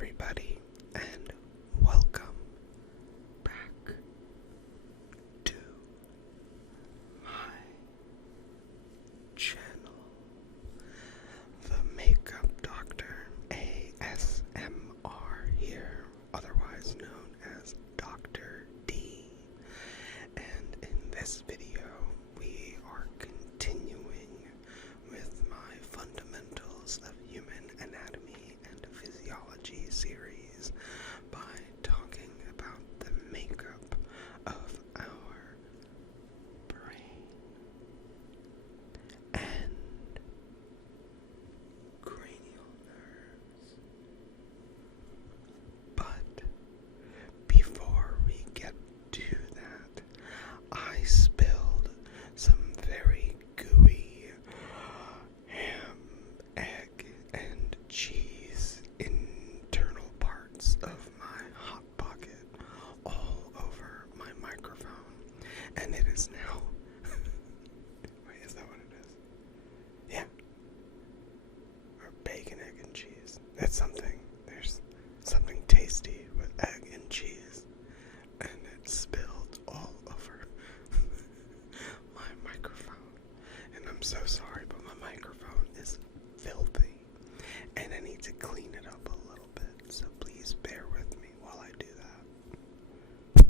everybody, and welcome back to my channel, The Makeup Doctor, ASMR here, otherwise known as Dr. D. And in this video, we are continuing with my Fundamentals of Human Anatomy and Physiology series by talking about the makeup of our brain and cranial nerves. But before we get to that, I spilled some very gooey ham, egg, and cheese internal parts of my Hot Pocket all over my microphone, and it is now wait, is that what it is? Yeah. Or bacon, egg, and cheese. It's something. There's something tasty with egg and cheese, and it spilled all over my microphone. And I'm so sorry, but my microphone is filthy, and I need to clean it up a little bit, so please bear with me while I do that.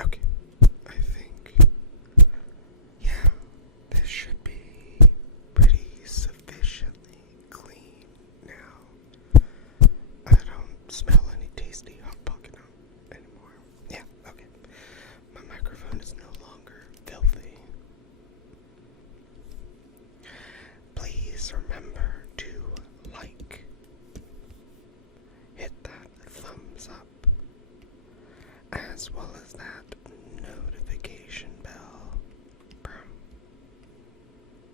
Okay, I think, yeah, this should be pretty sufficiently clean now. I don't smell any tasty Hot Pocket anymore. Yeah, okay. My microphone is no longer filthy. Please remember to like, hit that thumbs up, as well as that notification bell.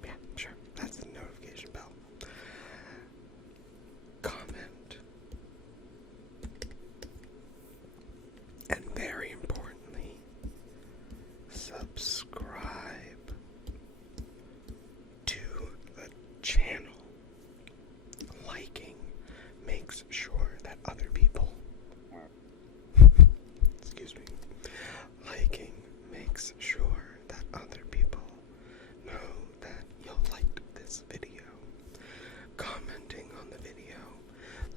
Yeah, sure, that's the notification bell. Comment. And very importantly, subscribe to the channel. Liking makes sure that other people excuse me. Liking makes sure that other people know that you'll like this video. Commenting on the video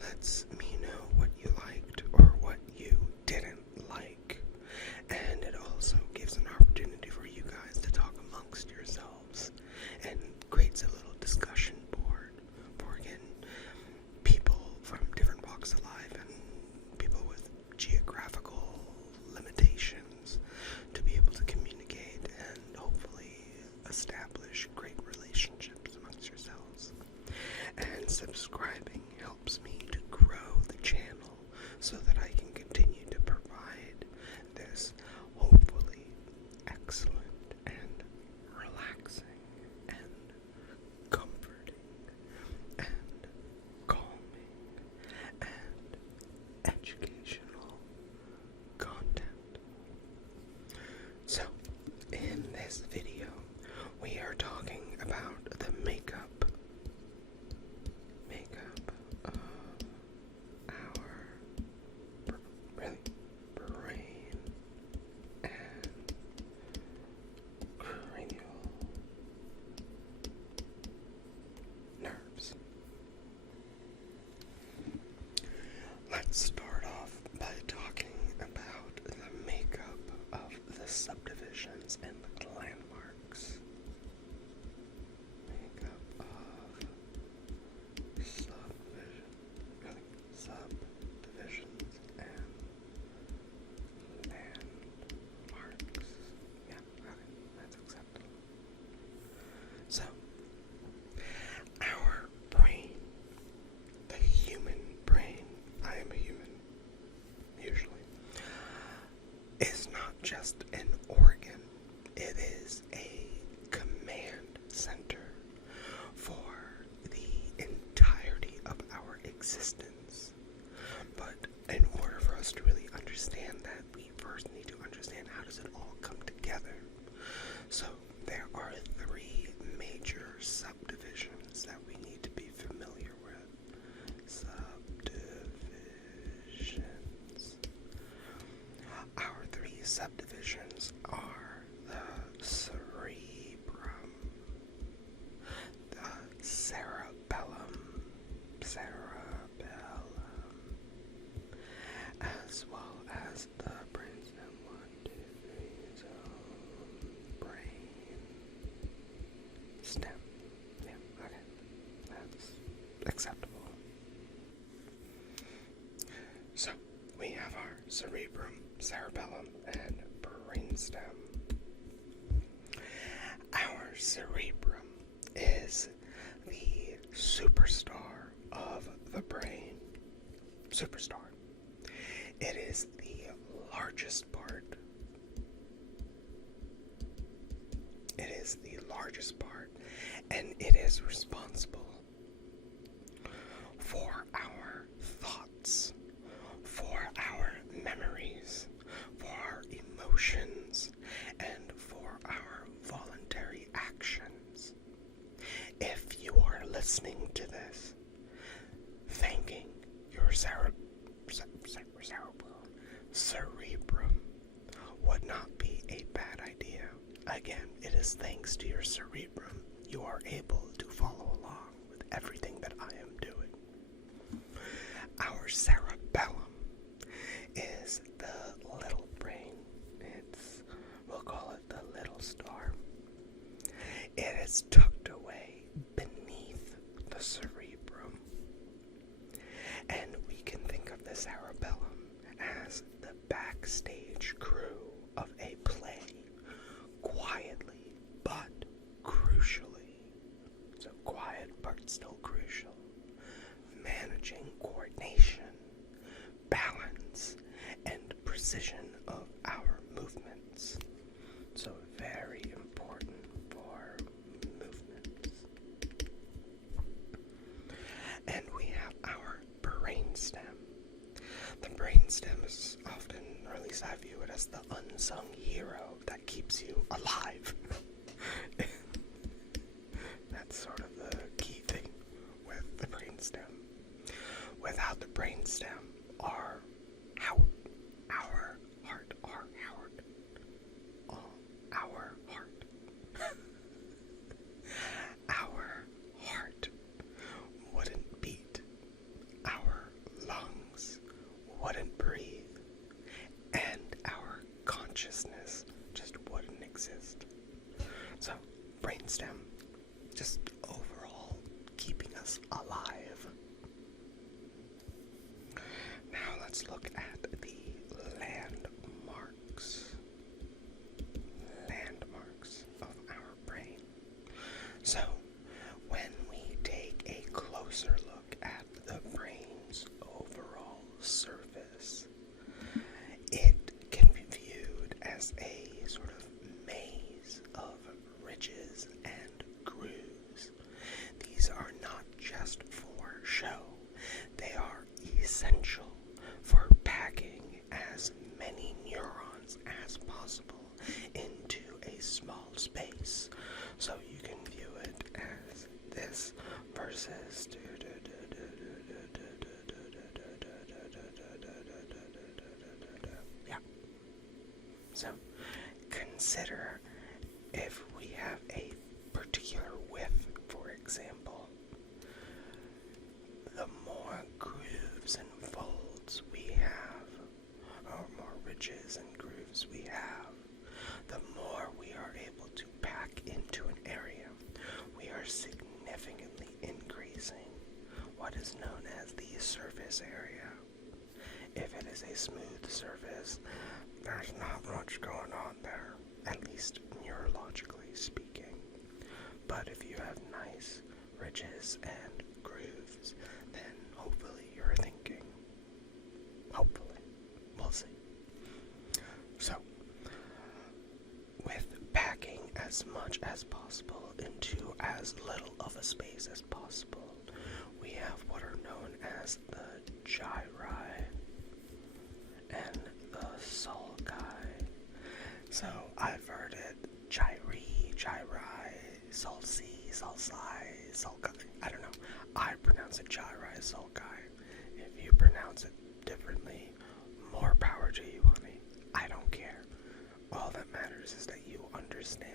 lets me know what you liked or what you didn't like. And it also gives an opportunity for you guys to talk amongst yourselves and creates a little discussion board for, again, people from different walks of life and people with geographical limitations to be able to communicate and hopefully establish great relationships amongst yourselves. And subscribing helps me to grow the channel so that I can continue to provide this hopefully excellent and relaxing and comforting and calming and educational just an organ. It is a command center for the entirety of our existence. But in order for us to really understand that, we first need to understand how does it all come together. So there are three major subdivisions that we need to be familiar with. Subdivisions. Our three subdivisions are the cerebrum, the cerebellum, as well as the brainstem. 1, 2, 3, so brain stem. Yeah, okay, that's acceptable. So we have our cerebrum, cerebellum, and brainstem. Our cerebrum is the superstar of the brain. Superstar. It is the largest part. It is the largest part, and it is responsible for our thoughts, for our memories, for our emotions, and for our voluntary actions. If you are listening to this, thanking your cerebrum would not be a bad idea. Again, it is thanks to your cerebrum you are able to follow along with everything that I am doing. Our cerebellum is the little brain. We'll call it the little star. It is tucked away beneath the cerebrum. And we can think of the cerebellum as the backstage crew of a play, quietly but crucially. So quiet but still crucial. Managing coordination, balance, and precision of our movements. So very important for movements. And we have our brainstem. The brainstem is often, or at least I view it as the unsung hero that keeps you alive. That's sort of the key thing with the brainstem. Without the brainstem, our heart, our heart wouldn't beat, our lungs wouldn't breathe, and our consciousness just wouldn't exist. So, brainstem, just overall keeping us alive. Now let's look at the landmarks of our brain. So, when we take a closer look at the brain's overall surface, it can be viewed as a sort of maze of ridges and grooves. These are not just for show, they are essential for packing as many neurons as possible into a small space. So you can view it as this versus yeah. So consider if we have a particular width, for example, the more grooves and folds we have, or more ridges and grooves we have, the more we are able to pack into an area. We are significantly increasing what is known as the surface area. If it is a smooth surface, there's not much going on there, at least neurologically speaking. But if you have nice ridges and grooves, then hopefully you're thinking. Hopefully. We'll see. So, much as possible into as little of a space as possible. We have what are known as the gyri and the sulci. So I've heard it gyri, sulci, sulci. I don't know. I pronounce it gyri, sulci. If you pronounce it differently, more power to you, honey. I don't care. All that matters is that you understand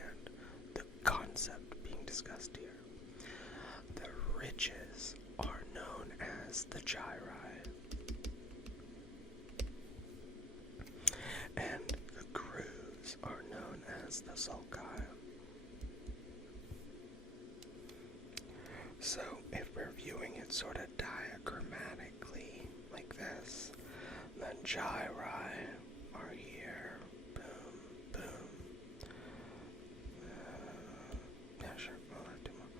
the concept being discussed here. The ridges are known as the gyri, and the grooves are known as the sulci. So if we're viewing it sort of diagrammatically like this, the gyri are here. Boom, boom. Yeah, sure. I'll have to do more.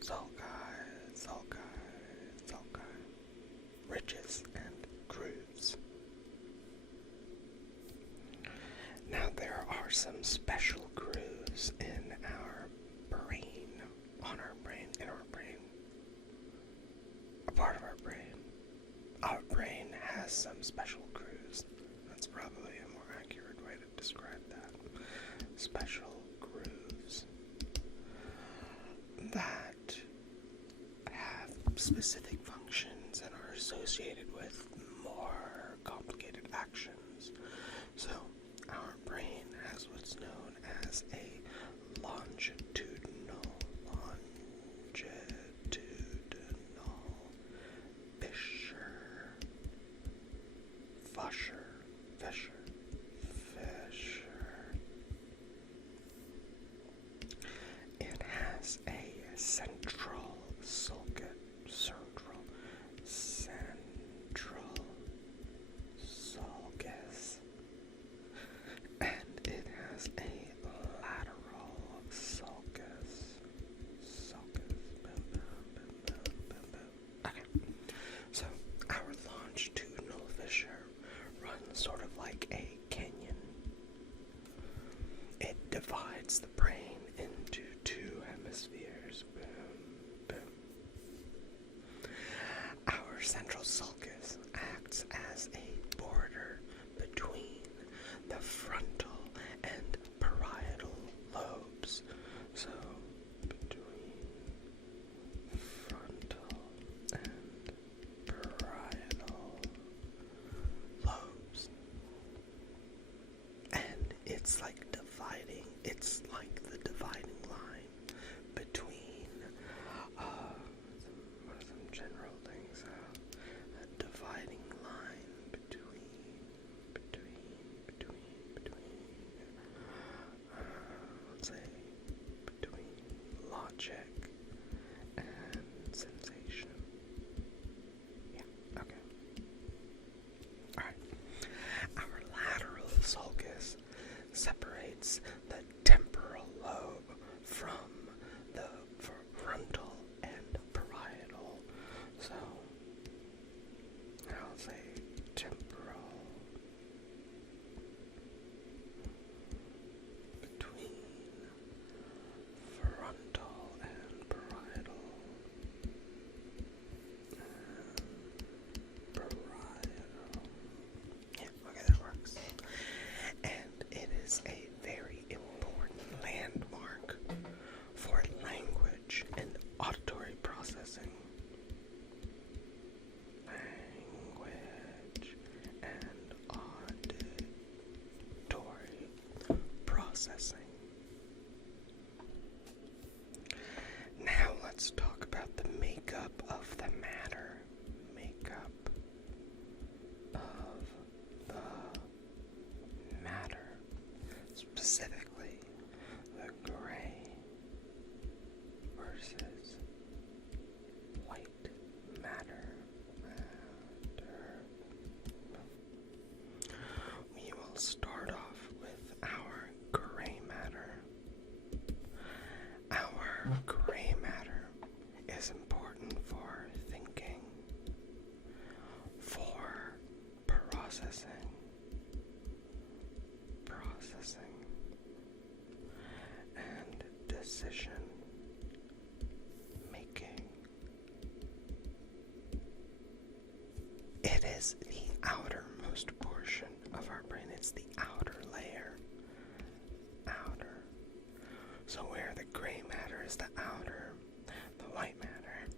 Sulci, sulci, sulci. Ridges and grooves. Now there are some special grooves in our brain, on our brain, in our brain, a part of our brain. Our brain has some special grooves. That's probably a more accurate way to describe that. Special grooves that have specific functions and are associated with more complicated actions. So our brain has what's known as a longitudinal fissure. It has a central sulcus, and it has a lateral sulcus. Okay, so our longitudinal fissure runs sort of like a canyon. It divides the brain into two hemispheres. Boom, boom. Our central sulcus acts as a border between the frontal and parietal lobes. So, between frontal and parietal lobes. And it's like the dividing line between, what are some general things? A dividing line between, let's say, between logic and sensation. Yeah, okay. Alright. Our lateral sulcus separates the temporal lobe from the frontal and parietal. So, I'll say temporal between frontal and parietal. Yeah, okay, that works. And it is a very important landmark for language and auditory processing. Language and auditory processing. Now let's talk about the makeup of the matter. Makeup of the matter. Specifically, the gray versus white matter. We will start off with our gray matter. Our gray matter is important for thinking, for processing, is the outermost portion of our brain. It's the outer layer. Outer. So where the gray matter is the outer, the white matter,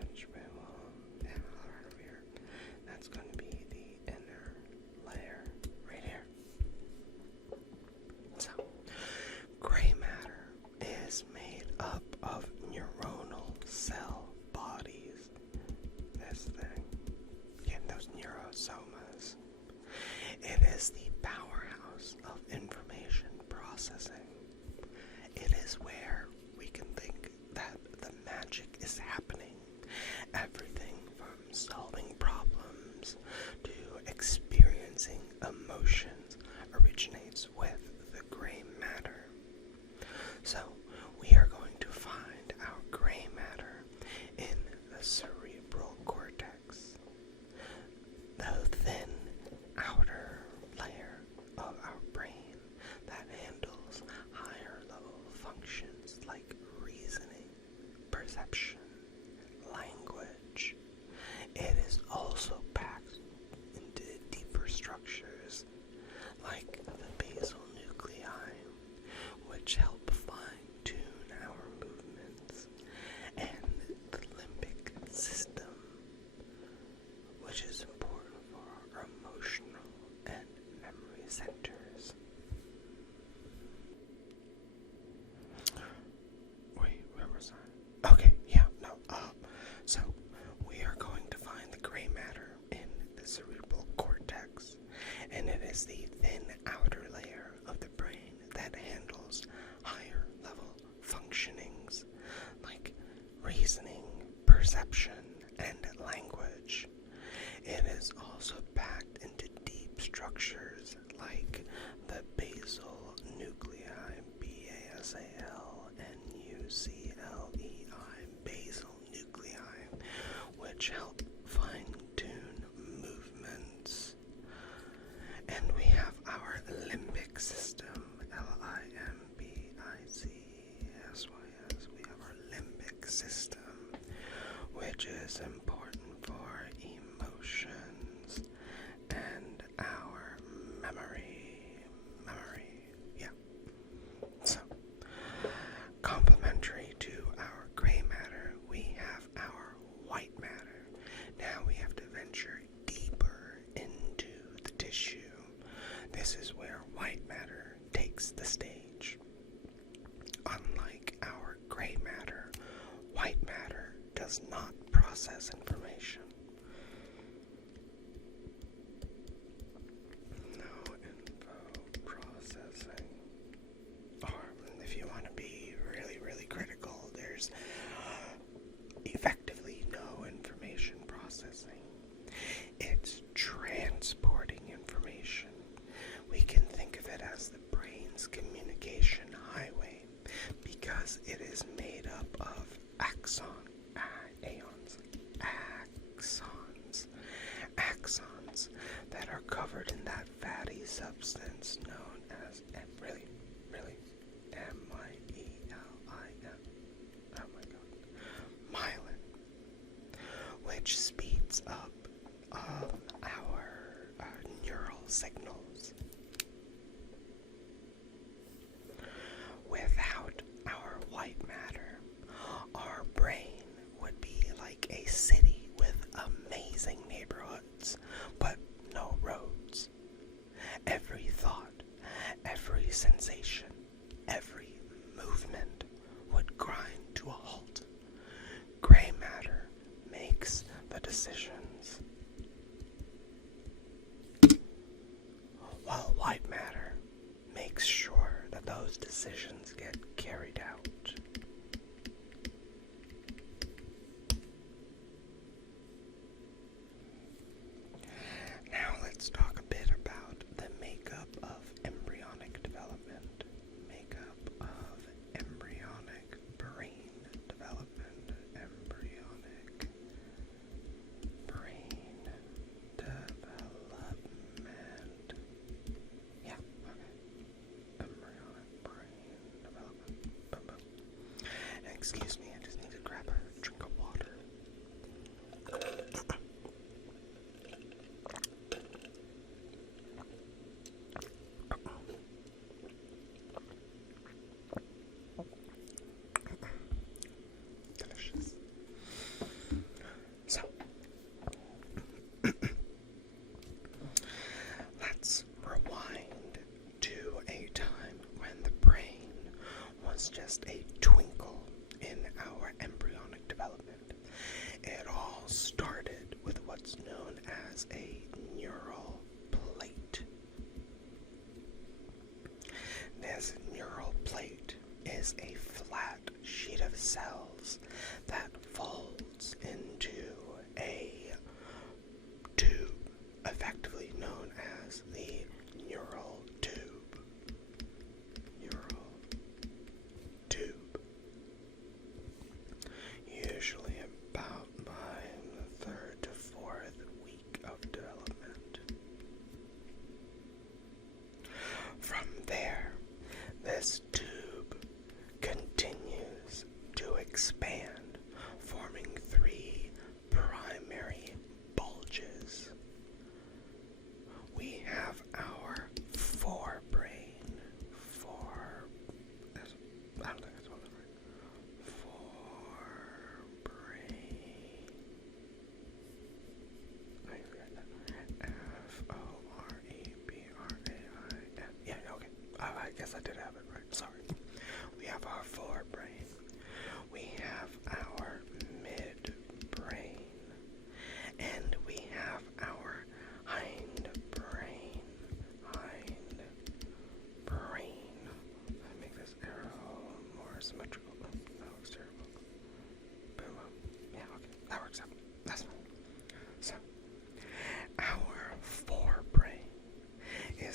which we will, right over here, that's going to be the inner layer right here. So, gray matter is made up of neuronal cell bodies. This thing. Again, those neurosomas. It is the powerhouse of information processing. It is where we can think that the magic is happening. Everything from solving problems to experiencing emotions originates with the gray matter. So, we are going to find our gray matter in the cerebral cortex, the thin outer layer of our brain that handles higher level functions like reasoning, perception, language. It is also packed into deeper structures like the basal nuclei, which help fine-tune our movements, and the limbic system, which is important for our emotional and memory centers. Wait, where was I? Okay, yeah, no, so we are going to find the gray matter in the cerebral cortex, and it is the thin outer layer of the brain that handles higher level functionings like reasoning, perception, and language. It is also packed into deep structures like the basal nuclei, BASAL and UCLEI, basal nuclei, which help fine-tune movements. And we have our limbic system, LIMBICSYS. We have our limbic system, which is important for emotions and our memory. Yeah. So, complementary to our gray matter, we have our white matter. Now we have to venture deeper into the tissue. This is where white matter takes the stage. Unlike our gray matter, white matter does not process information. No info processing. Or, if you want to be really, really critical, there's effectively no information processing. It's transporting information. We can think of it as the brain's communication highway because it is made up of axons that are covered in that fatty substance known as myelin, which speeds up our neural signals. Without our white matter, our brain would be like a city with amazing neighborhoods, but no roads. Every thought, every sensation, every movement would grind to a halt. Gray matter makes the decisions, while white matter makes sure that those decisions get carried out. Now let's talk a bit about the makeup of embryonic development. Makeup of embryonic brain development. Embryonic brain development. Yeah, okay. Embryonic brain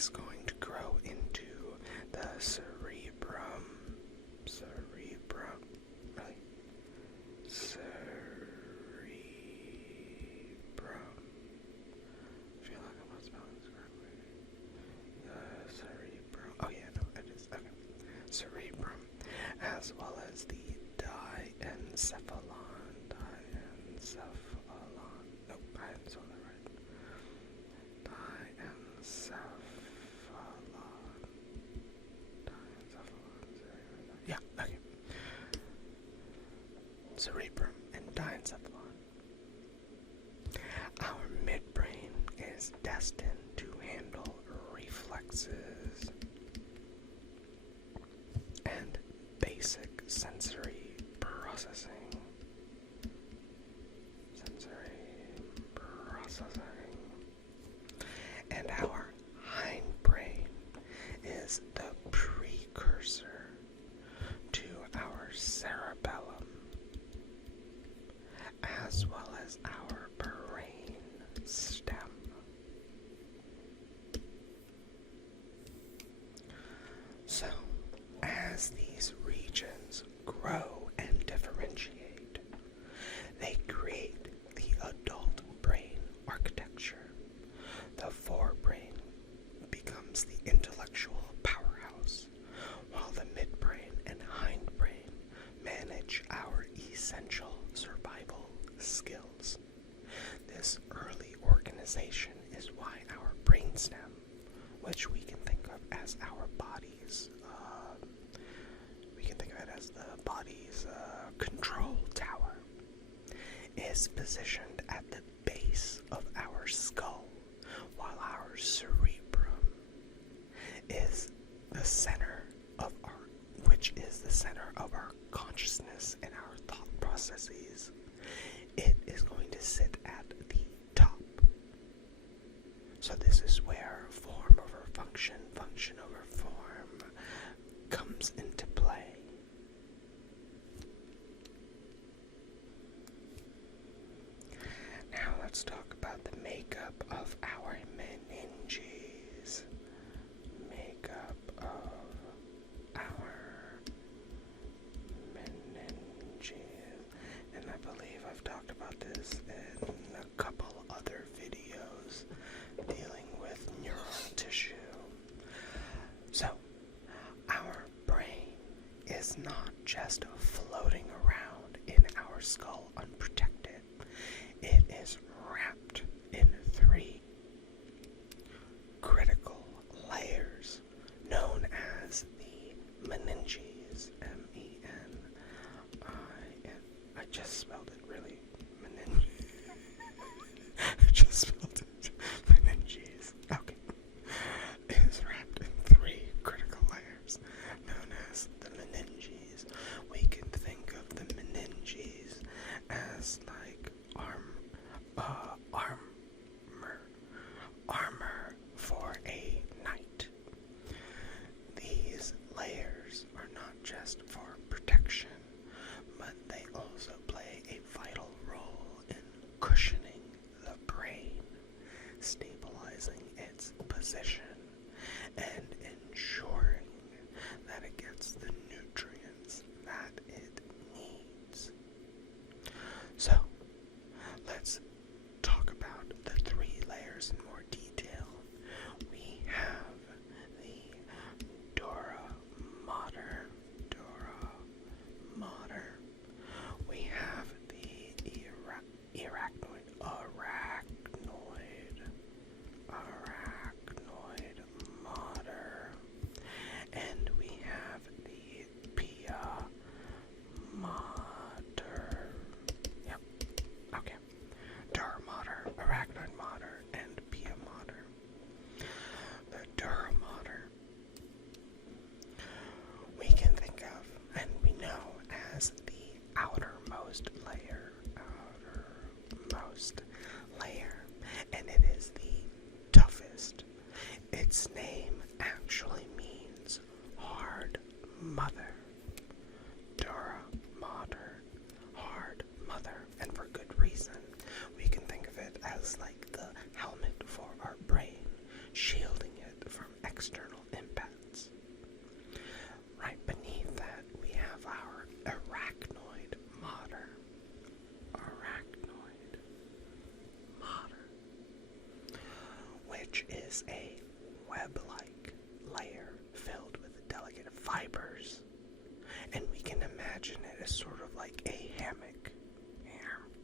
is going to grow into the cerebrum. Really? Cerebrum. I feel like I'm not spelling this correctly. The cerebrum. Oh yeah, no, it is. Okay. Cerebrum, as well as the diencephalon. Nope, I hadn't spelled that right. Yeah, okay. Cerebrum and diencephalon. Our midbrain is destined to handle reflexes and basic sensory processing. And our hindbrain is the precursor to our cerebellum, as well as our brain stem. So, as these regions grow and differentiate, they create the adult brain architecture. The forebrain becomes the intellectual powerhouse, while the midbrain and hindbrain manage our essential survival skills. This early organization is why our brainstem, which we can think of as our bodies, the body's control tower, is positioned at the base of our skull, while our cerebrum is the center of our consciousness and our thought processes. It is going to sit at the top. So this is where form over function, function over form comes into play. Now let's talk about the makeup of our meninges. Makeup of our meninges. And I believe I've talked about this in a couple other videos dealing with neural tissue. So, our brain is not just floating around in our skull unprotected. It is wrapped in 3 critical layers known as the meninges. M-E-N-I-N. I just spelled it really. I just spelled it. Meninges. Okay. It is wrapped in 3 critical layers known as the meninges. We can think of the meninges as like armor for a knight. These layers are not just for protection, but they also play a vital role in cushioning the brain, stabilizing its position, and ensuring that it gets the nutrients that it needs. So, let's talk about the 3 layers in more detail. We have the dura mater. We have the arachnoid mater, and we have the pia mater. Yep. Okay. Dura mater, arachnoid mater, and pia mater. The dura mater we can think of and we know as the outermost layer, and it is the toughest. Its name actually means hard mother. Dura mater, hard mother, and for good reason. We can think of it as like the helmet for our brain, shielding it from which is a web-like layer filled with delicate fibers. And we can imagine it as sort of like a hammock.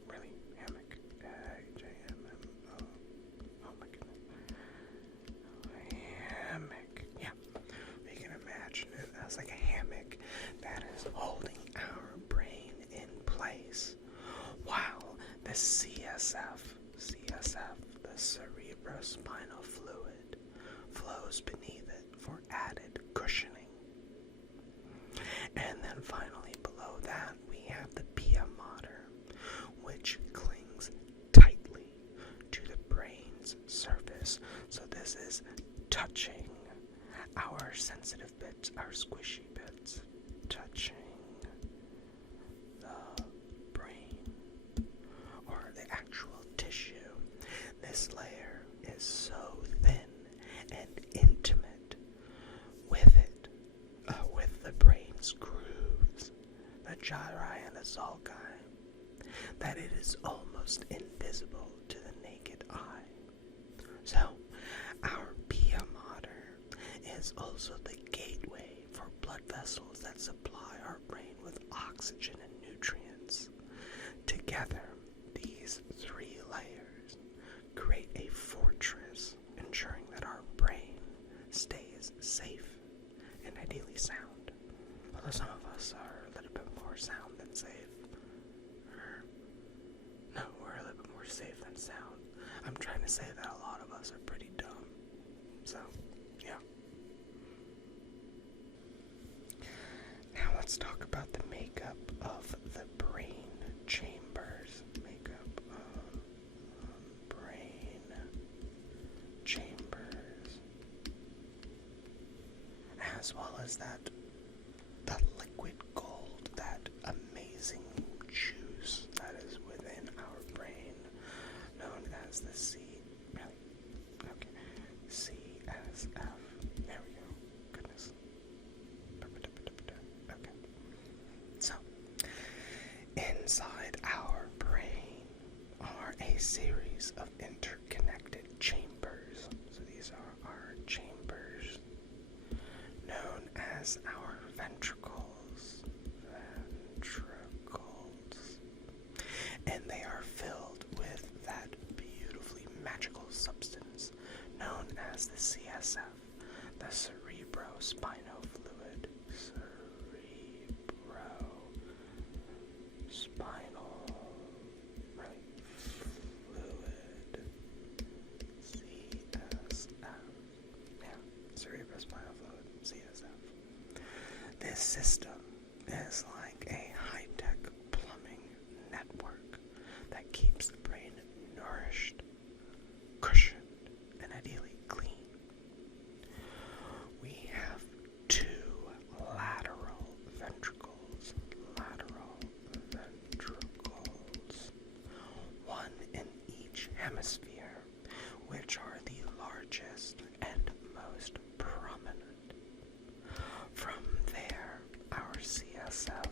Really? Hammock? H-A-M-M-O. Oh my goodness. Hammock. Yeah. We can imagine it as like a hammock that is holding our brain in place, while the CSF, the cerebrospinal fluid, flows beneath it for added cushioning. And then finally below that we have the pia mater, which clings tightly to the brain's surface. So this is touching our sensitive bits, our squishy bits, touching the brain or the actual tissue. This layer is so thin and intimate with it, with the brain's grooves, the gyri and the sulci, that it is almost invisible to the naked eye. So, our pia mater is also the gateway for blood vessels that supply our brain with oxygen and nutrients. Together, these three layers create a fortress, ensuring that our brain stays safe and ideally sound. Although some of us are a little bit more sound than safe. No, we're a little bit more safe than sound. I'm trying to say that a lot of us are pretty dumb. So, yeah. Now let's talk about the makeup of the brain chambers. Makeup of brain chambers. As well as that liquid gold, that amazing juice that is within our brain, known as the CSF. There we go. Goodness. Okay. So, inside our brain are a series of interconnected chambers. So these are our chambers, known as our ventricles. And they are filled with that beautifully magical substance known as the CSF, the cerebrospinal fluid. Cerebrospinal fluid, CSF. This system is like a high-tech plumbing network that keeps the brain nourished, cushioned, and ideally clean. We have two lateral ventricles, one in each hemisphere, which are the largest and most prominent. From there, our CSF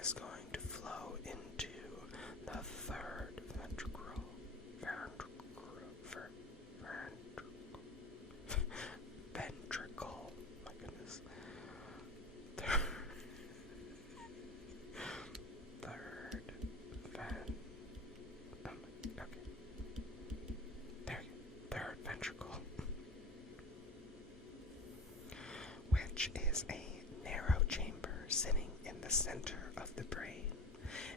is going to flow into the third ventricle, my goodness, third ventricle, which is a narrow chamber sitting in the center of the brain,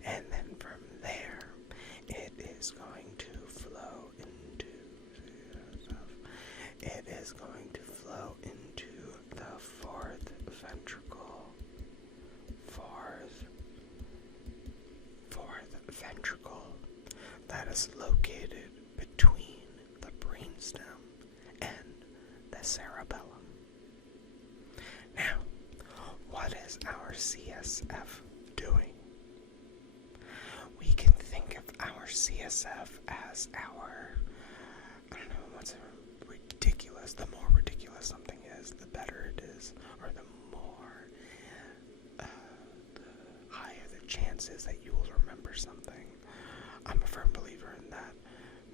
and then from there it is going to flow into the fourth ventricle that is located between the brainstem and the cerebellum. Now, what is our CSF doing? We can think of our CSF as our, I don't know, what's ridiculous. The more ridiculous something is, the better it is, or the more, the higher the chances that you will remember something. I'm a firm believer in that.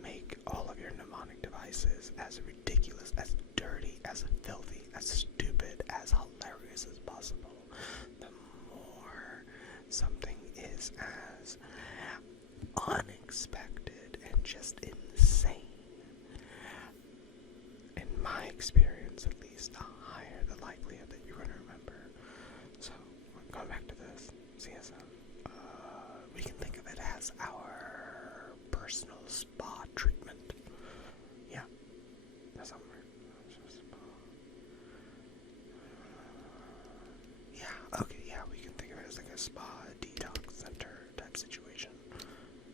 Make all of your mnemonic devices as ridiculous, as dirty, as filthy, as stupid, as hilarious as possible, the more something is as unexpected and just insane. In my experience, at least, the higher the likelihood that you're going to remember. So, going back to this, CSF, we can think of it as our personal spa treatment. Yeah, that's something. Yeah, okay, yeah, we can think of it as like a spa detox center type situation.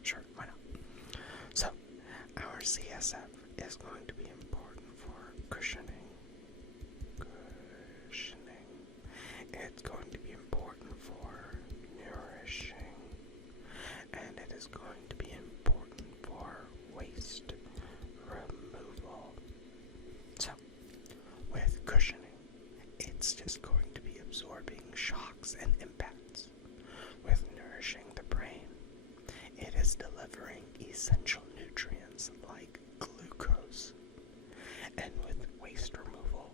Sure, why not? So, our CSF is going to be important for cushioning. It's going to be important for nourishing. And it is going to be important for waste removal. So, with cushioning, it's just going to be absorbing shocks and impacts. With nourishing the brain, it is delivering essential nutrients like glucose. And with waste removal,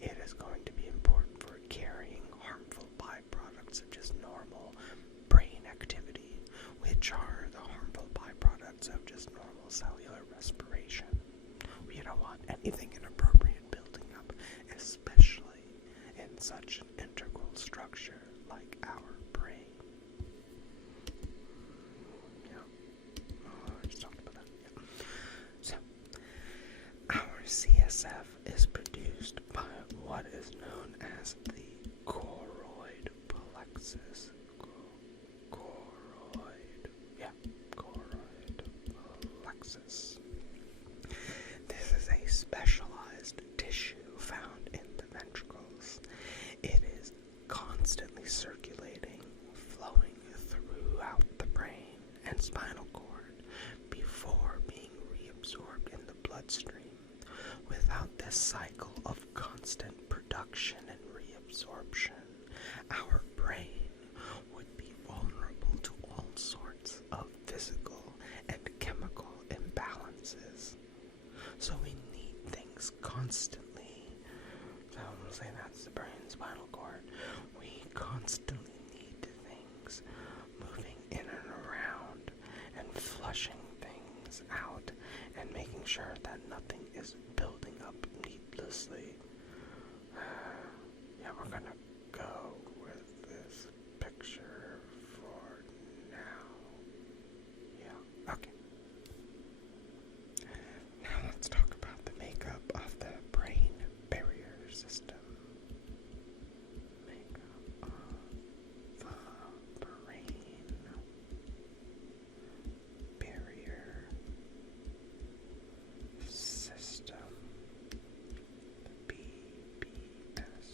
it is going to be important for carrying harmful byproducts such as normal brain activity, which are the harmful byproducts of just normal cellular respiration. We don't want anything inappropriate building up, especially in such an integral structure like our brain. I just talked about that. Yeah. So, our CSF is produced by what is known as the choroid plexus. Choroid plexus. This is a specialized tissue found in the ventricles. It is constantly circulating, flowing throughout the brain and spinal cord before being reabsorbed in the bloodstream. Without this cycle of constant production and reabsorption, our brain would be vulnerable to all sorts of physical and chemical imbalances. So we need things constantly. So I'm going to say that's the brain, spinal cord. We constantly need things moving in and around and flushing things out and making sure that nothing is building up needlessly. Yeah, we're gonna go with this picture for now. Yeah, okay. Now let's talk about the makeup of the brain barrier system. Makeup of the brain barrier system. The BBS.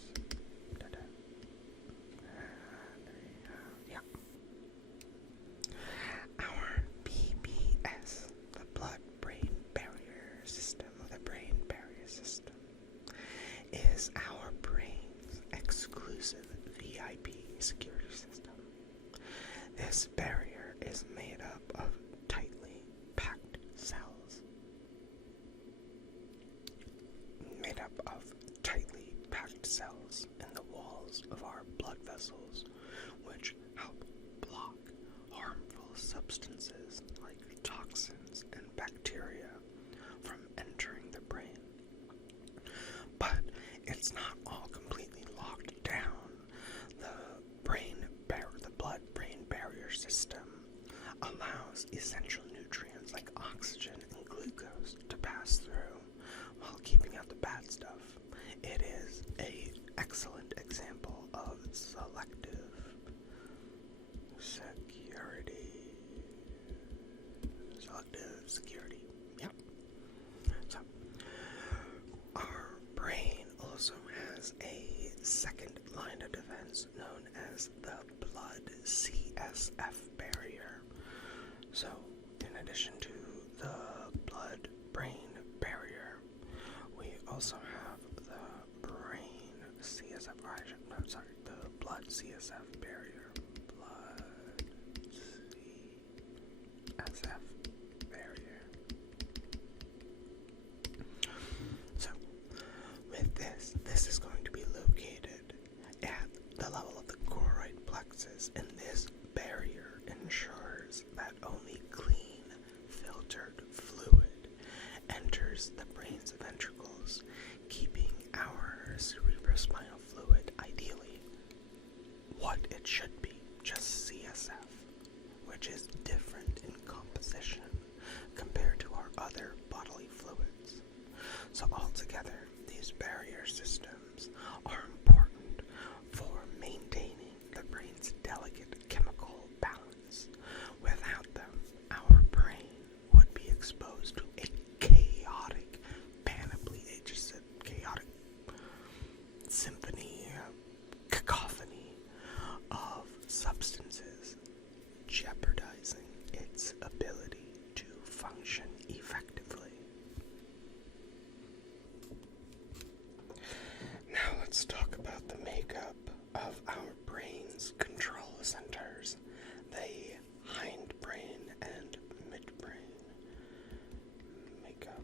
Yeah. Our BBS, the blood-brain barrier system, or the brain barrier system, is our brain's exclusive VIP security system. This barrier is made up of tightly packed cells. In the walls of our blood vessels, which help block harmful substances like toxins and bacteria from entering the brain. But it's not all completely locked down. The blood-brain barrier system allows essential nutrients like oxygen and glucose to pass through while keeping out the bad stuff. It is an excellent example of selective security. Yep. So, our brain also has a second line of defense known as the blood CSF barrier. So, in addition to the blood-brain barrier, we also have the brain CSF, the blood CSF barrier. Blood CSF barrier. cerebrospinal fluid, ideally, what it should be, just CSF, which is different in composition compared to our other bodily fluids. So altogether, these barrier systems are important for maintaining the brain's delicate chemical balance. Without them, our brain would be exposed to a chaotic panoply, just a chaotic symphony, cacophony of substances, jeopardizing its ability to function effectively. Now let's talk about the makeup of our brain's control centers, the hindbrain and midbrain. Makeup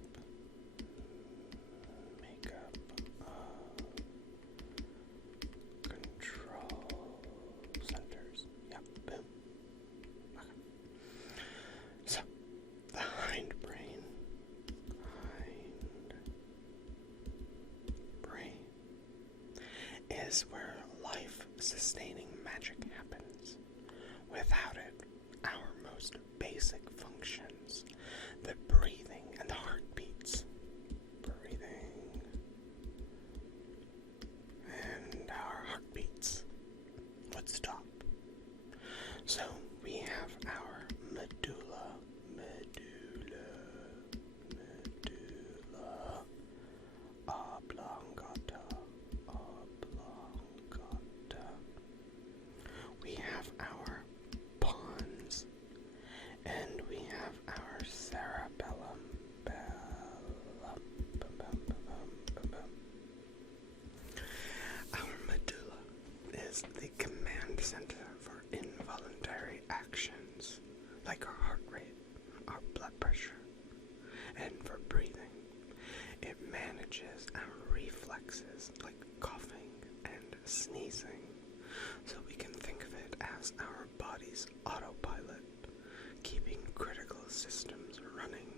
control centers. Yeah, boom. Okay. So, the hindbrain is where life-sustaining magic happens. Without it, our most basic functions, the breathing and the heartbeats, would stop. So we have our medulla oblongata. We have our pons, and we have our cerebellum. Our medulla is the command center for involuntary actions, like our heart rate, our blood pressure, and for breathing. It manages our reflexes, like coughing and sneezing, so we can think of it as our body's autopilot, keeping critical systems running,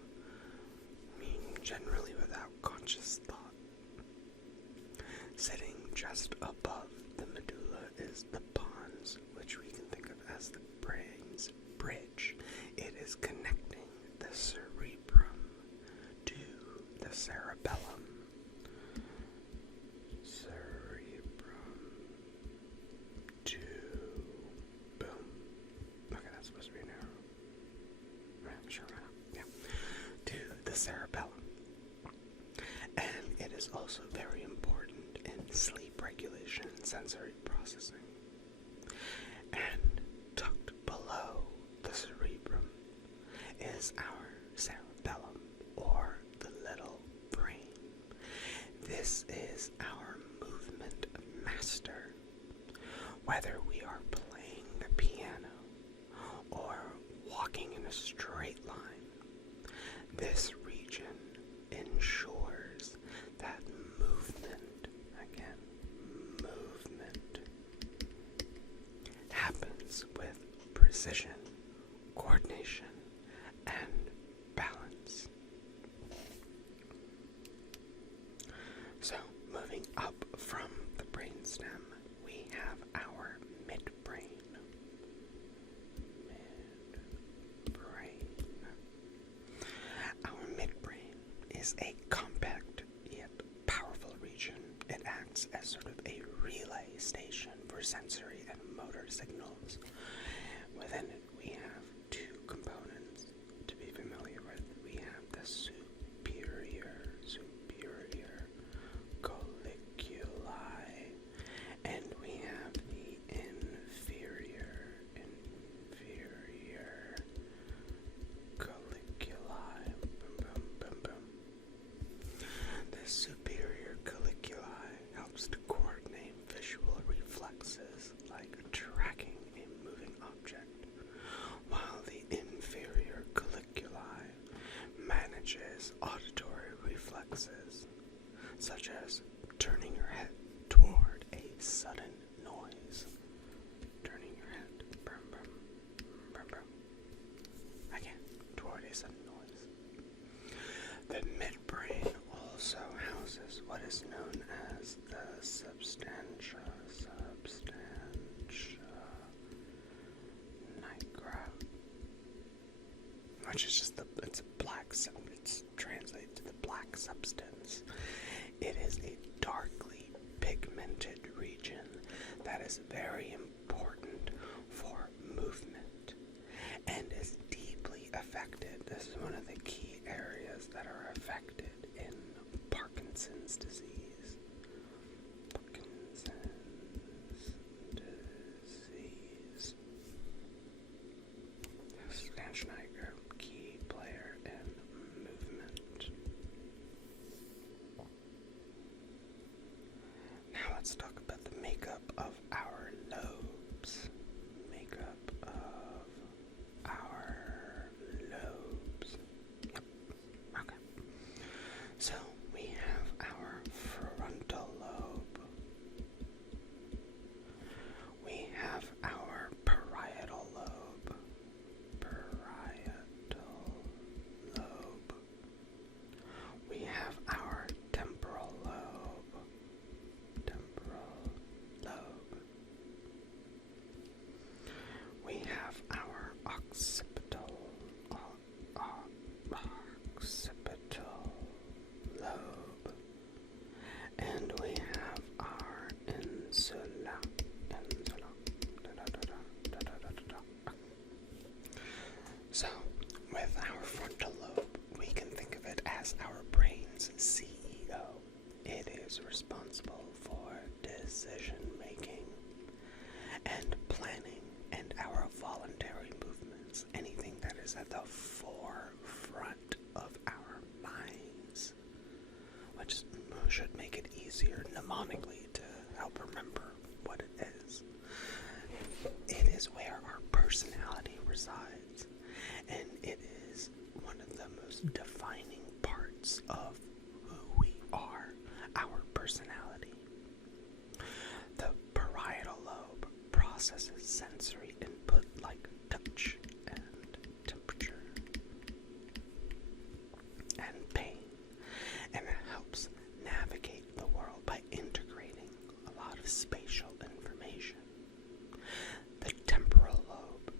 generally without conscious thought. Sitting just above the medulla is the pons, which we can think of as the brain's bridge. It is connecting the cerebrum to the cerebellum. Boom. Okay, that's supposed to be an arrow. Right, sure, why not? Yeah. To the cerebellum. And it is also very important in sleep regulation and sensory processing. And tucked below the cerebrum is our cerebellum, or the little brain. This is our movement master. Whether we are playing the piano or walking in a straight line, this region ensures that movement happens with precision, coordination, and balance. So, moving up from the brainstem, we have our midbrain. Our midbrain is a compact yet powerful region. It acts as sort of a relay station for sensory and motor signals. Within it, we have two components to be familiar with. We have the superior colliculi, and we have the inferior colliculi. Boom, boom, boom, boom. The superior colliculi helps to coordinate visual reflexes like tracking a moving object, while the inferior colliculi manages auditory reflexes, such as turning your head toward a sudden noise. Turning your head, brum, brum, brum, brum. Again, toward a sudden noise. The midbrain also houses what is known as the substantia nigra, which is just it's a black, it's translated to the black substance. It is a darkly pigmented region that is very important for movement and is deeply affected. This is one of the key areas that are affected in Parkinson's disease. Substantia nigra, key player in movement. Now let's talk about the makeup of our lobes. Makeup of our lobes. Yep. Okay. So we have our frontal lobe. We have our parietal lobe. We have our temporal lobe. We have our occipital lobe, and we have our insula. So, with our frontal lobe, we can think of it as our brain's CEO. It is responsible for decision making and planning and our voluntary movements, anything that is at the forefront of our minds, which should make it easier mnemonically to help remember what it is. It is where our personality resides, and it is one of the most defining parts of who we are, our personality. The parietal lobe processes sensory input like touch and temperature and pain, and it helps navigate the world by integrating a lot of spatial information. The temporal lobe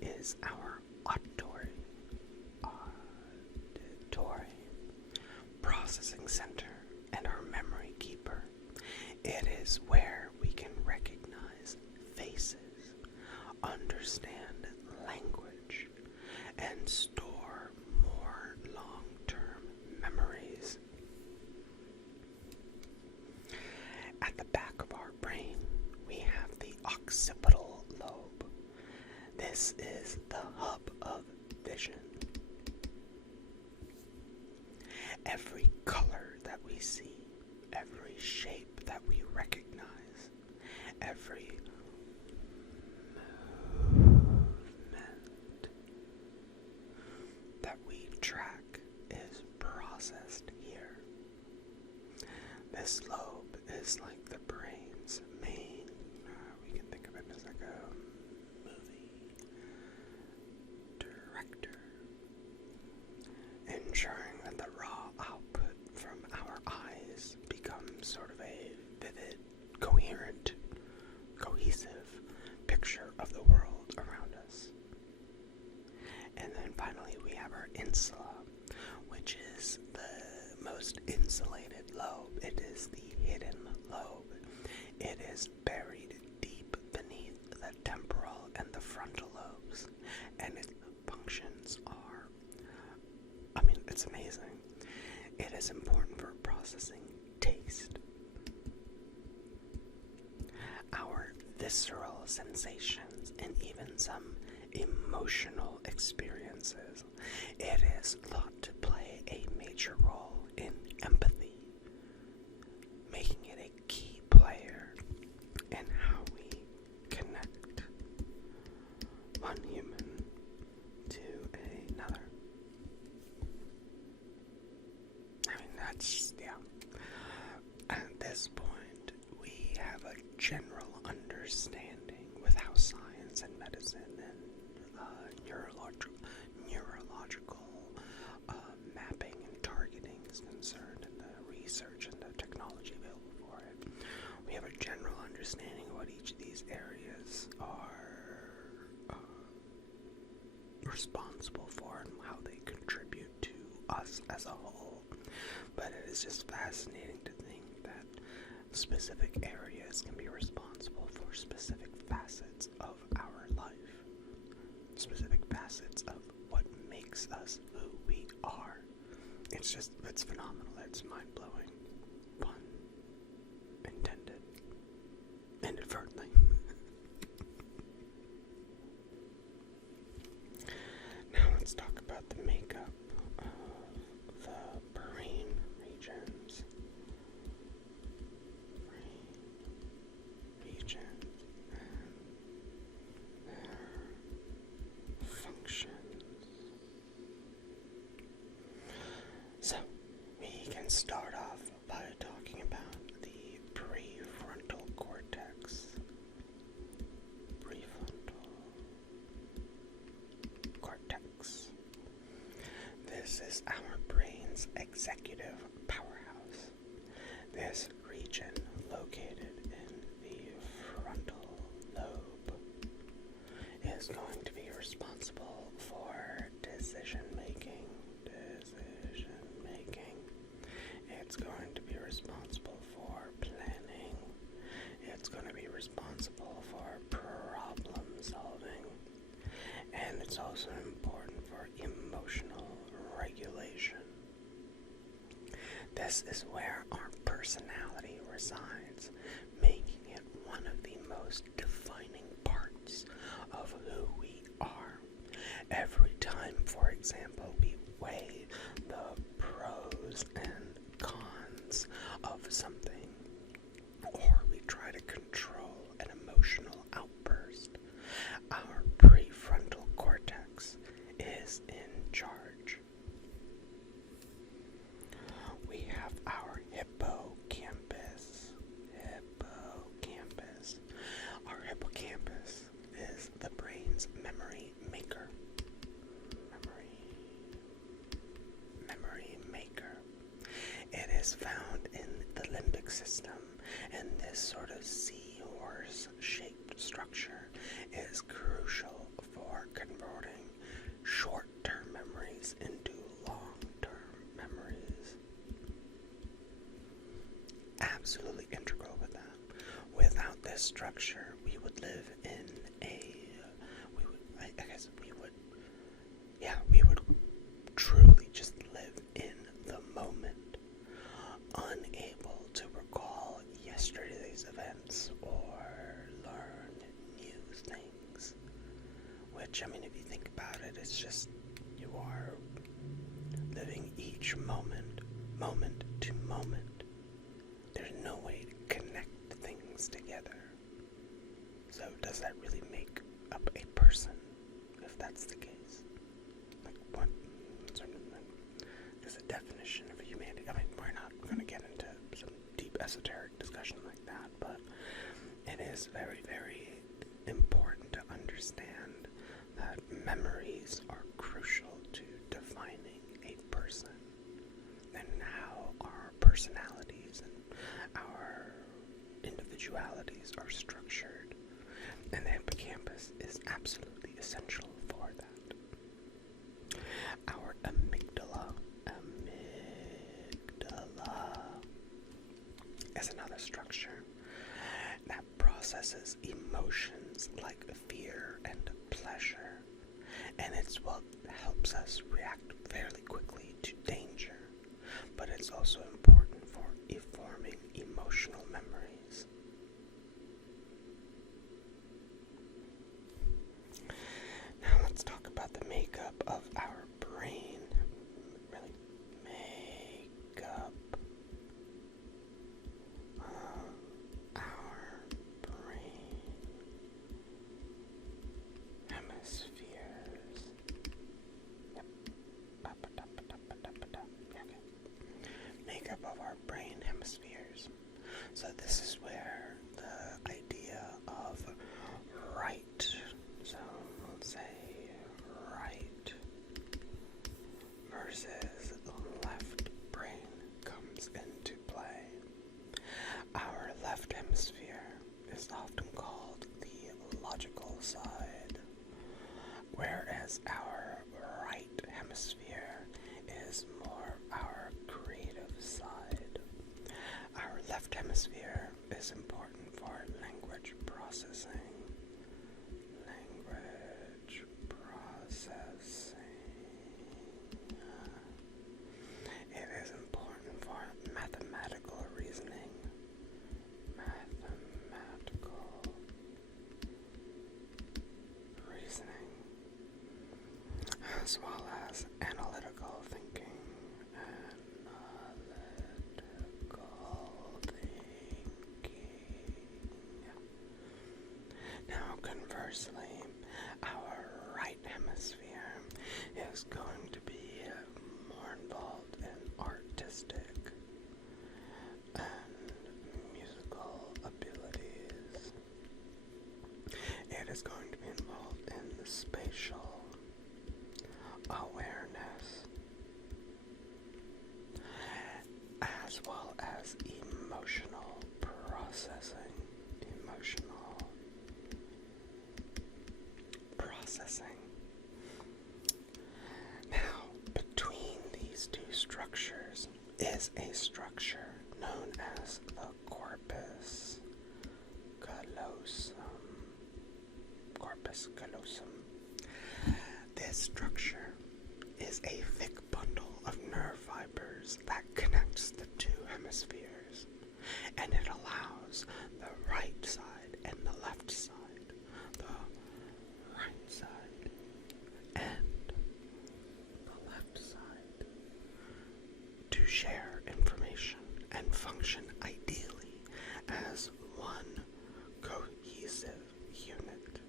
is our auditory processing center and our memory keeper. It is where we can recognize faces, understand language, and store more long-term memories. At the back of our brain, we have the occipital lobe. This is the hub of vision. Every color that we see, every shape that we recognize, every movement that we track is processed here. This lobe is like the brain's main, we can think of it as like a movie director, ensuring that the raw output from our eyes becomes sort of a vivid, coherent, cohesive picture of the world around us. And then finally we have our insula, which is the most insulated lobe. It is the hidden lobe. It is buried deep beneath the temporal and the frontal lobes, and its functions are, it's amazing. It is important for processing taste, our visceral sensations, and even some emotional experiences. It is thought to play a major role in empathy, making it a key player in how we connect one human to another. At this point, we have a general understanding with how science and medicine and neurological mapping and targeting is concerned, and the research and the technology understanding what each of these areas are responsible for and how they contribute to us as a whole. But it is just fascinating to think that specific areas can be responsible for specific facets of our life, specific facets of what makes us who we are. It's phenomenal. It's mind-blowing, pun intended, inadvertently. Now let's talk about the makeup of the brain regions. And their functions. So, we can start off by talking about the prefrontal cortex. Prefrontal cortex. This is our brain's executive powerhouse. This region, located in the frontal lobe, is going to be responsible for decision making. It's going to be responsible for planning. It's going to be responsible for problem solving. And it's also important for emotional regulation. This is where our personality resides, making it one of the most defining parts of who we are. Every time, for example, we weigh the pros and cons of something, or we try to control an emotional outburst, our prefrontal cortex is in charge. We have our hippocampus. Our hippocampus is the brain's memory maker. It is found in the limbic system, and this sort of seahorse-shaped structure is crucial for converting short-term memories into long-term memories. Absolutely integral with that. Without this structure, we would live in we would truly just live in the moment, unable to recall yesterday's events or learn new things. Which, if you think about it, it's just you are living each moment to moment. There's no way to connect things together. So does that really make up a person, if that's the case? Like, what sort of is the definition of humanity? We're not going to get into some deep esoteric discussion like that, but it is very, very important to understand that memories are crucial to defining a person and how our personalities and our individualities are structured. And the hippocampus is absolutely essential for that. Our amygdala is another structure that processes emotions like fear and pleasure, and it's what helps us react fairly quickly to danger, but it's also important for forming emotional memories. Now let's talk about the makeup of our brain. Really, makeup of our brain hemispheres. Yep. Okay. Makeup side, whereas our right hemisphere is more our creative side. Our left hemisphere is important for language processing. It is important for mathematical reasoning. As well as analytical thinking. Now, conversely, our right hemisphere is going to be more involved in artistic and musical abilities. It is going to be involved in the spatial awareness, as well as emotional processing. Now, between these two structures is a structure known as the corpus callosum. This structure is a thick bundle of nerve fibers that connects the two hemispheres, and it allows the right side and the left side, to share information and function ideally as one cohesive unit.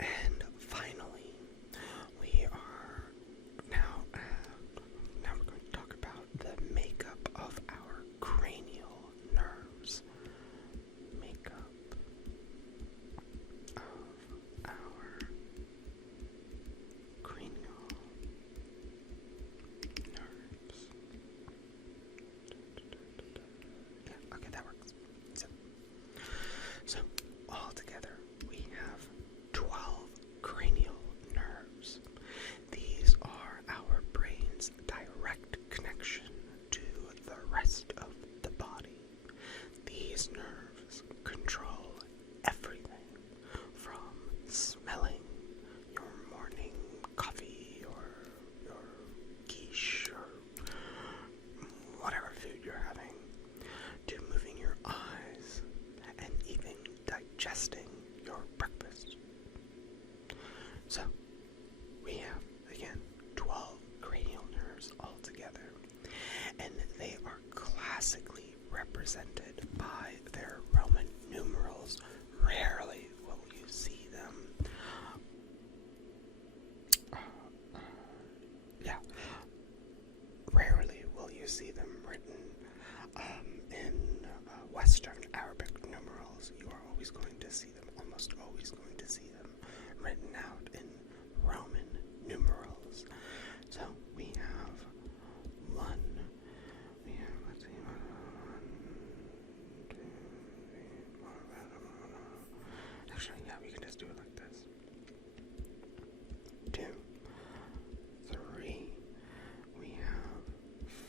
And finally, we are now we're going to talk about the makeup of our cranial nerves. So, altogether, we have 12 cranial nerves. These are our brain's direct connection to the rest of the body. These nerves control everything from smelling your morning coffee or your quiche or whatever food you're having, to moving your eyes and even digesting your breakfast. So, we have, again, 12 cranial nerves altogether, and they are classically represented by their Roman numerals. Rarely will you see them. Rarely will you see them written in Western Arabic numerals. You are always going to see them, almost always going to see them written out in Roman numerals. So we have actually, yeah, we can just do it like this. 2, 3, we have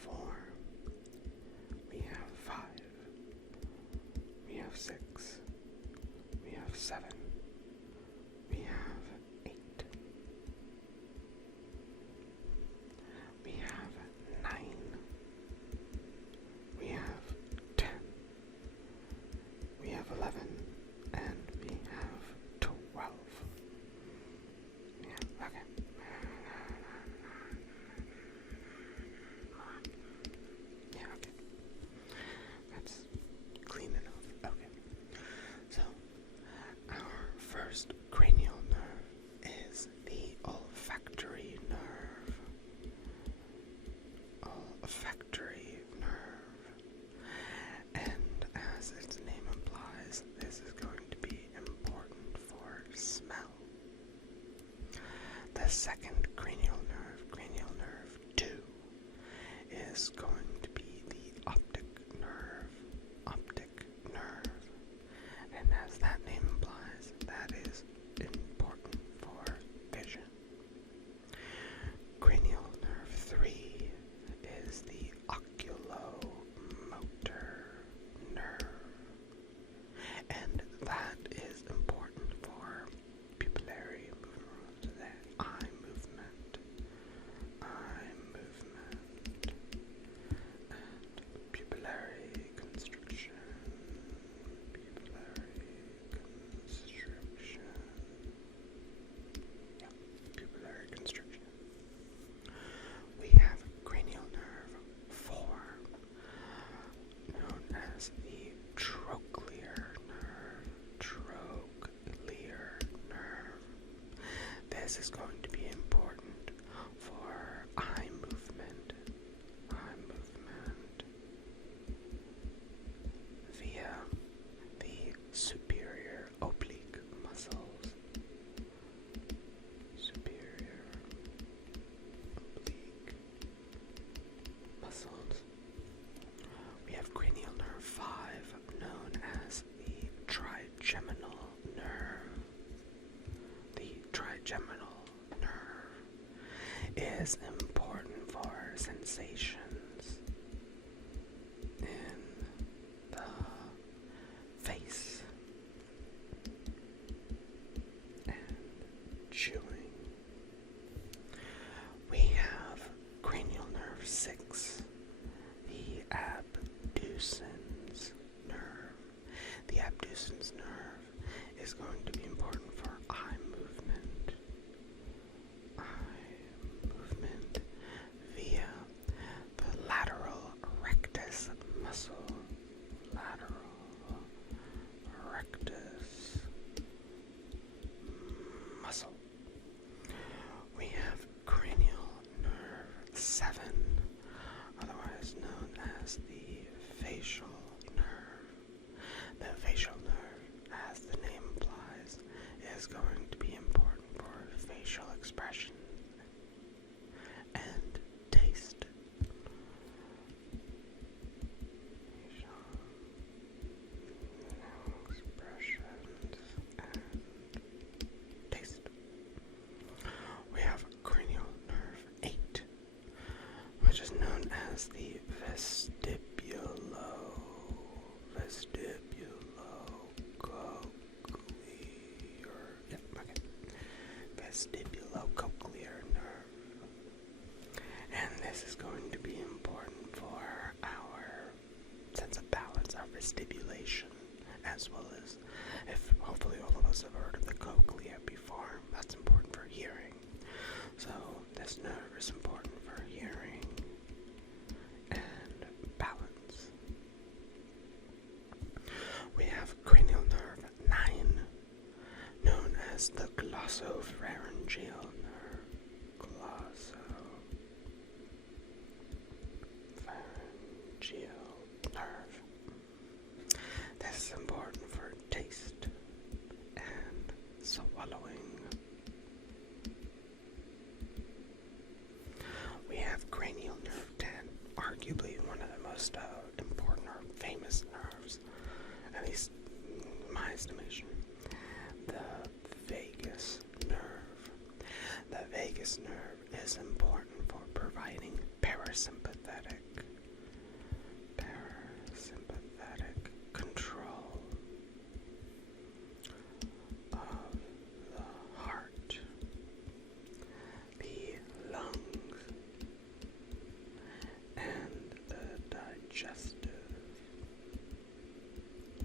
4, we have 5, we have 6, we have 7, we have 8, we have 9, we have 10, we have 11, and we have 12. Yeah, okay. Yeah, okay. That's clean enough. Okay. So, our first cranial nerve is the olfactory nerve. Olfactory nerve. And as its name implies, this is going to be important for smell. The second cranial nerve 2, is going to be the optic nerve. is important for sensations in the face and chewing. We have cranial nerve 6, the abducens nerve. The abducens nerve is going to be important for eye movement. Via the lateral rectus muscle. Lateral rectus muscle. We have cranial nerve 7, otherwise known as the facial nerve. The facial nerve, as the name implies, is going to be important for facial expression and taste. Facial expressions and taste. We have cranial nerve 8, which is known as the vestibulocochlear. Vestibulocochlear nerve. And this is going to be important for our sense of balance, our vestibulation, as well as, if hopefully all of us have heard of the cochlea before, that's important for hearing. So this nerve is important for hearing and balance. We have cranial nerve 9, known as the glossopharyngeal nerve. Glossopharyngeal nerve. This is important for taste and swallowing. We have cranial nerve 10, arguably one of the most important or famous nerves, at least in my estimation, the vagus nerve. The vagus nerve is important for providing parasympathetic control of the heart, the lungs, and the digestive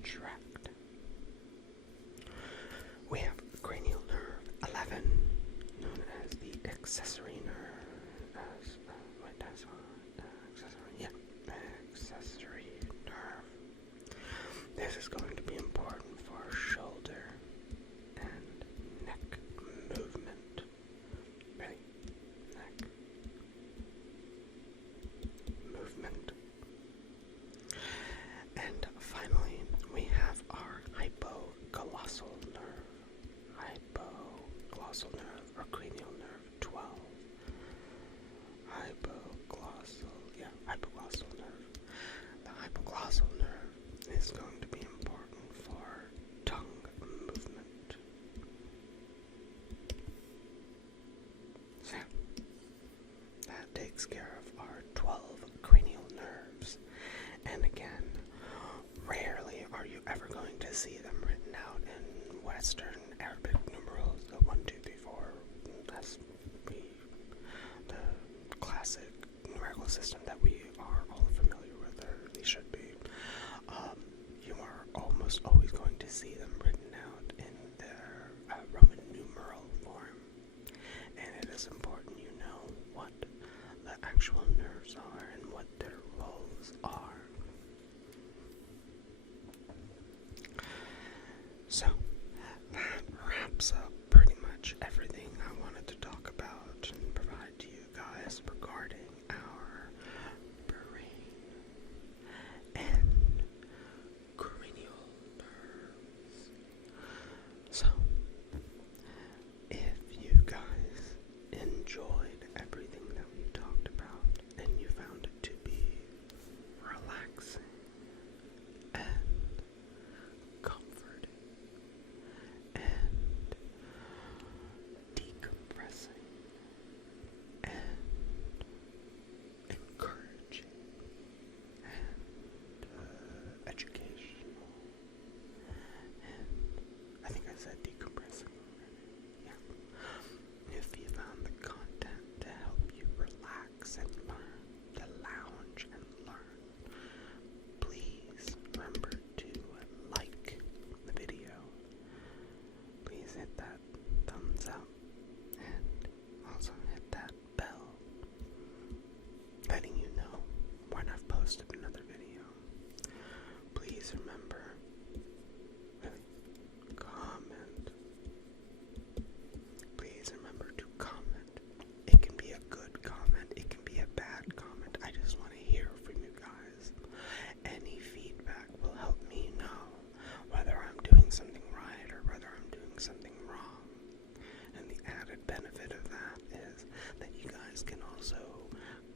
tract. We have cranial nerve 11, known as the accessory nerve. Accessory nerve. This is going to be important for shoulder and neck movement. Ready? Neck movement. And finally, we have our hypoglossal nerve. Hypoglossal nerve, or cranial nerve 12. Hypoglossal nerve. The hypoglossal nerve is going to be important for tongue movement. So, that takes care of our 12 cranial nerves. And again, rarely are you ever going to see them written out in Western Arabic numerals, the 1, 2, 3, 4. That's the classic numerical system that we are all familiar with, or at least should be. You are almost always going to see them written out in their Roman numeral form. And it is important you know what the actual nerves are and what their roles are. So, that wraps up pretty much everything I wanted to talk about and provide to you guys regarding our brain and cranial nerves. So, if you guys enjoyed everything that we talked about and you found it to be relaxing, posted another video. Please remember, comment. Please remember to comment. It can be a good comment, it can be a bad comment. I just want to hear from you guys. Any feedback will help me know whether I'm doing something right or whether I'm doing something wrong. And the added benefit of that is that you guys can also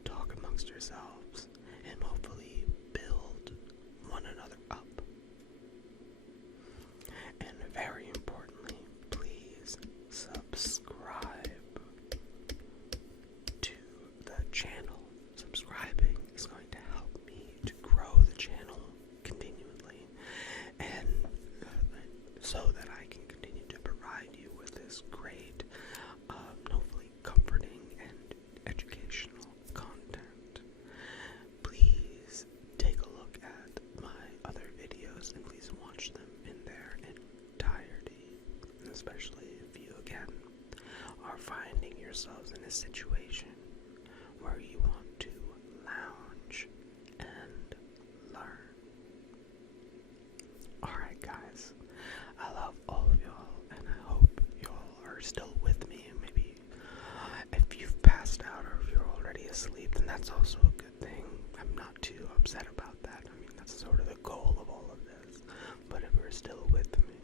talk amongst yourselves and hopefully build one another up. And very importantly, please subscribe to the channel. Subscribing is going to help me to grow the channel continually, and so that I can continue to provide you with this great, hopefully comforting and educational content. Please take a look at my other videos and please watch them in their entirety, especially if you again are finding yourselves in a situation where you want to lounge and learn. Alright guys, I love all of y'all, and I hope y'all are still with me. Maybe if you've passed out or if you're already asleep, then that's also a good thing. I'm not too upset about that. I mean, that's sort of the goal of all of this. But if you're still with me,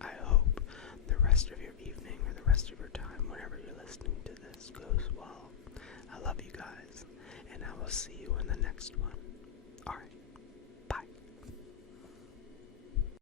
I hope the rest of your evening or the rest of your time, whenever you're listening to this, goes well. I love you guys, and I will see you in the next one. Alright.